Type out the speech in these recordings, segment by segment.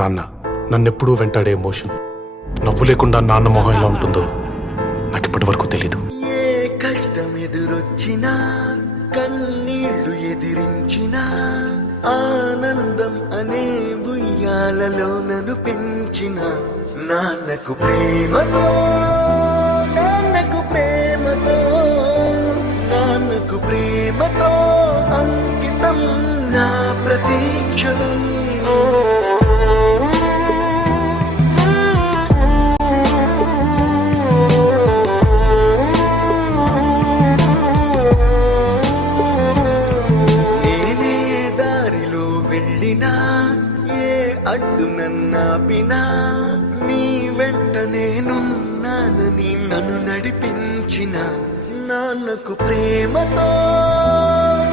నాన్న నన్నెప్పుడూ వెంటాడే ఎమోషన్. నవ్వు లేకుండా నాన్న మొహం ఎలా ఉంటుందో నాకు ఇప్పటి వరకు తెలీదు. ఏ కష్టం ఎదురొచ్చినా, కన్నీళ్లు ఎదిరించినా, ఆనందం అనే ఉయ్యాలలో నన్ను పెంచిన నాన్నకు ప్రేమతో, నాన్నకు ప్రేమతో, నాన్నకు ప్రేమతో అంకితం నా ప్రతీక్షణం. నేనే దారిలో వెళ్ళినా, ఏ అడ్డు నన్నాపినా, నీ వెంట నేనున్నానని నన్ను నడిపించిన నాన్నకు ప్రేమతో,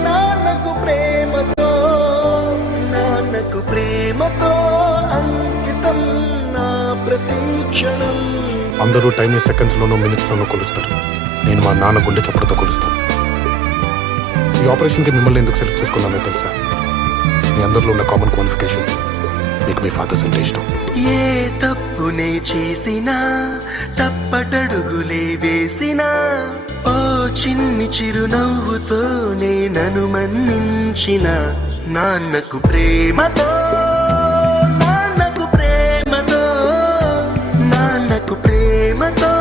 నాన్నకు ప్రేమతో, నాన్నకు ప్రేమతో అంకితం నా ప్రతీక్షణం. అందరూ టైంని సెకండ్స్లోనూ మినిట్స్లోనూ కొలుస్తారు. నేను మా నాన్న గుండె చప్పుడుతో కొలుస్తాను. ఈ ఆపరేషన్కి మిమ్మల్ని ఎందుకు సెలెక్ట్ చేసుకున్నానో తెలుసా? మీ అందరిలో ఉన్న కామన్ క్వాలిఫికేషన్, మీకు మీ ఫాదర్స్ అంటే ఇష్టం. ఏ తప్పునే చేసినా, తప్పటడుగులే వేసినా, ఓ చిన్ని చిరునవ్వుతోనే నన్ను మన్నించిన నాన్నకు ప్రేమతో, నాన్నకు ప్రేమతో, నాన్నకు ప్రేమతో